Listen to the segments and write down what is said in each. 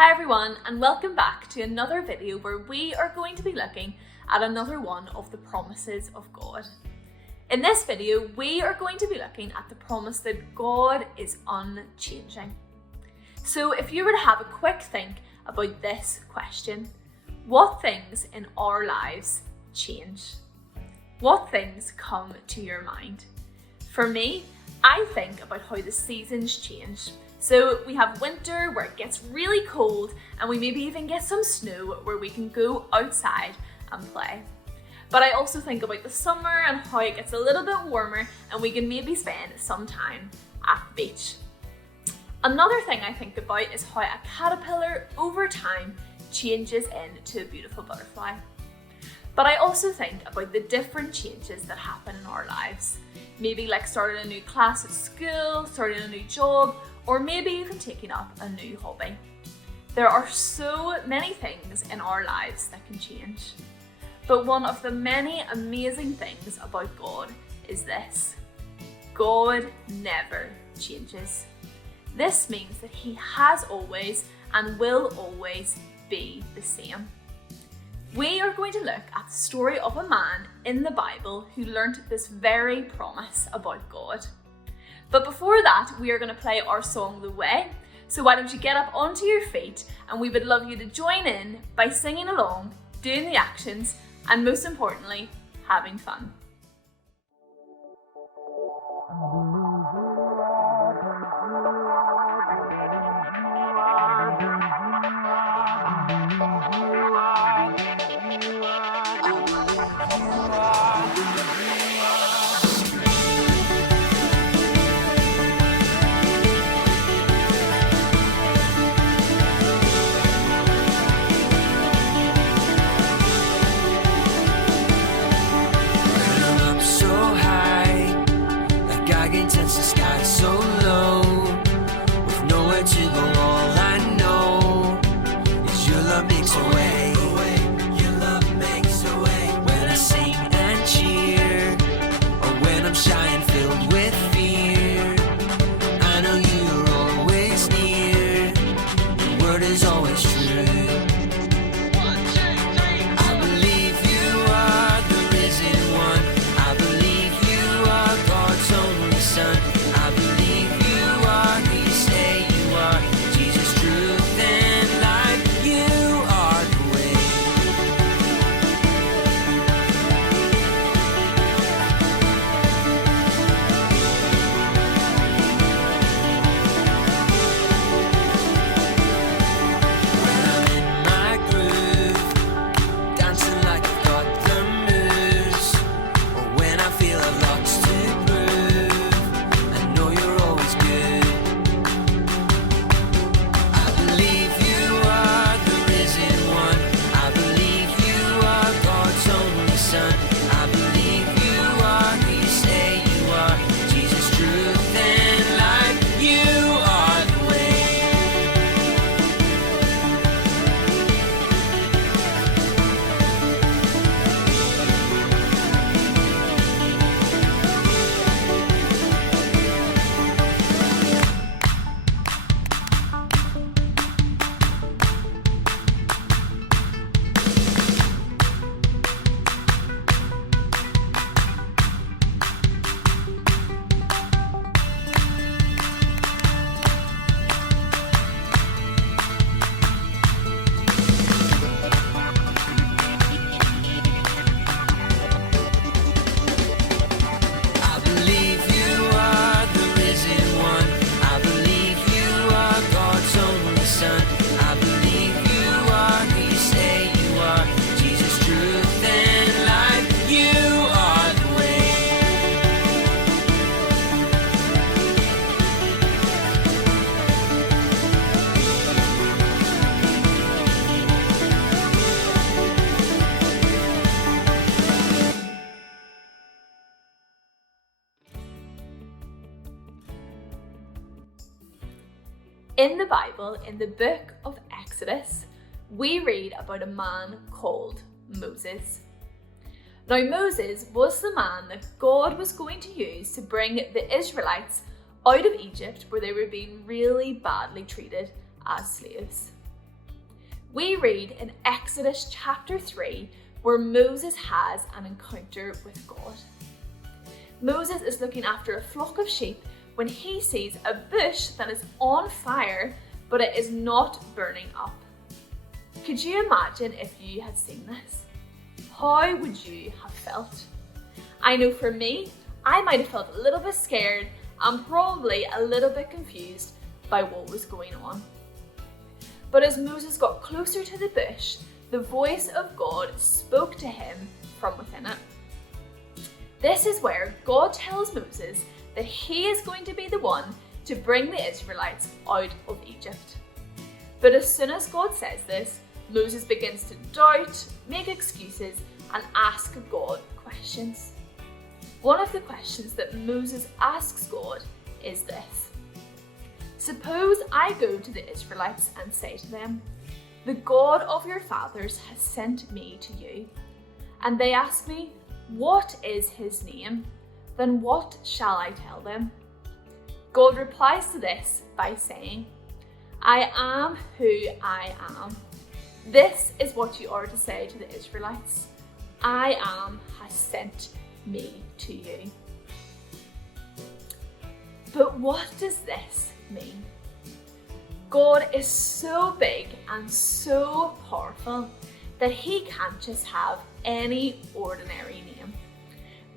Hi everyone, and welcome back to another video where we are going to be looking at another one of the promises of God. In this video, we are going to be looking at the promise that God is unchanging. So if you were to have a quick think about this question, what things in our lives change? What things come to your mind? For me, I think about how the seasons change. So we have winter where it gets really cold and we maybe even get some snow where we can go outside and play. But I also think about the summer and how it gets a little bit warmer and we can maybe spend some time at the beach. Another thing I think about is how a caterpillar over time changes into a beautiful butterfly. But I also think about the different changes that happen in our lives. Maybe like starting a new class at school, starting a new job, or maybe even taking up a new hobby. There are so many things in our lives that can change. But one of the many amazing things about God is this: God never changes. This means that He has always and will always be the same. We are going to look at the story of a man in the Bible who learnt this very promise about God. But before that, we are going to play our song The Way. So why don't you get up onto your feet, and we would love you to join in by singing along, doing the actions, and most importantly, having fun. In the Bible, in the book of Exodus, we read about a man called Moses. Now, Moses was the man that God was going to use to bring the Israelites out of Egypt, where they were being really badly treated as slaves. We read in Exodus chapter 3 where Moses has an encounter with God. Moses is looking after a flock of sheep when he sees a bush that is on fire, but it is not burning up. Could you imagine if you had seen this? How would you have felt? I know for me, I might have felt a little bit scared and probably a little bit confused by what was going on. But as Moses got closer to the bush, the voice of God spoke to him from within it. This is where God tells Moses that he is going to be the one to bring the Israelites out of Egypt. But as soon as God says this, Moses begins to doubt, make excuses, and ask God questions. One of the questions that Moses asks God is this: suppose I go to the Israelites and say to them, "The God of your fathers has sent me to you." And they ask me, "What is his name?" Then what shall I tell them? God replies to this by saying, "I am who I am." This is what you are to say to the Israelites: "I am has sent me to you." But what does this mean? God is so big and so powerful that he can't just have any ordinary name.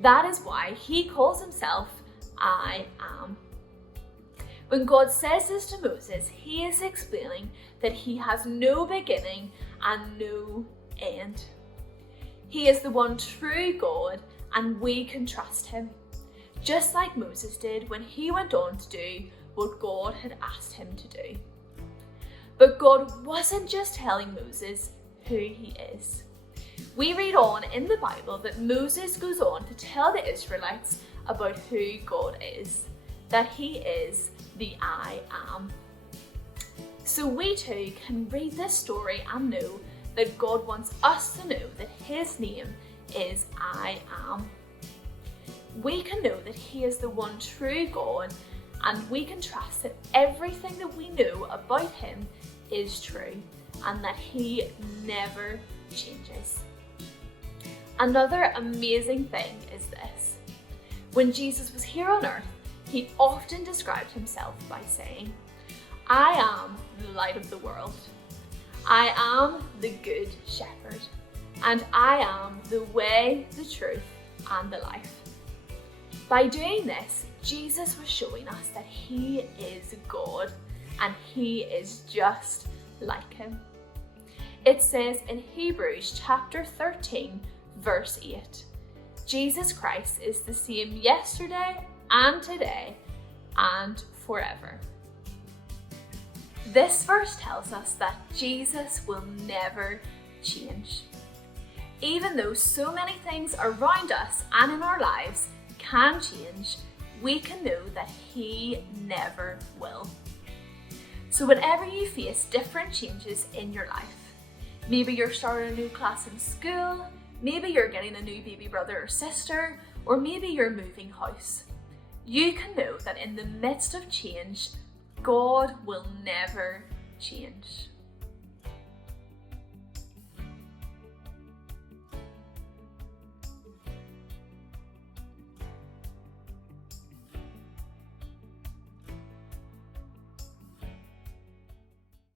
That is why he calls himself I Am. When God says this to Moses, he is explaining that he has no beginning and no end. He is the one true God, and we can trust him, just like Moses did when he went on to do what God had asked him to do. But God wasn't just telling Moses who he is. We read on in the Bible that Moses goes on to tell the Israelites about who God is, that he is the I Am. So we too can read this story and know that God wants us to know that his name is I Am. We can know that he is the one true God, and we can trust that everything that we know about him is true and that he never changes. Another amazing thing is this: when Jesus was here on earth, he often described himself by saying, "I am the light of the world. I am the good shepherd, and I am the way, the truth, and the life." By doing this, Jesus was showing us that he is God and he is just like him. It says in Hebrews chapter 13, verse 8, Jesus Christ is the same yesterday and today and forever. This verse tells us that Jesus will never change. Even though so many things around us and in our lives can change, we can know that he never will. So whenever you face different changes in your life, maybe you're starting a new class in school, maybe you're getting a new baby brother or sister, or maybe you're moving house, you can know that in the midst of change, God will never change.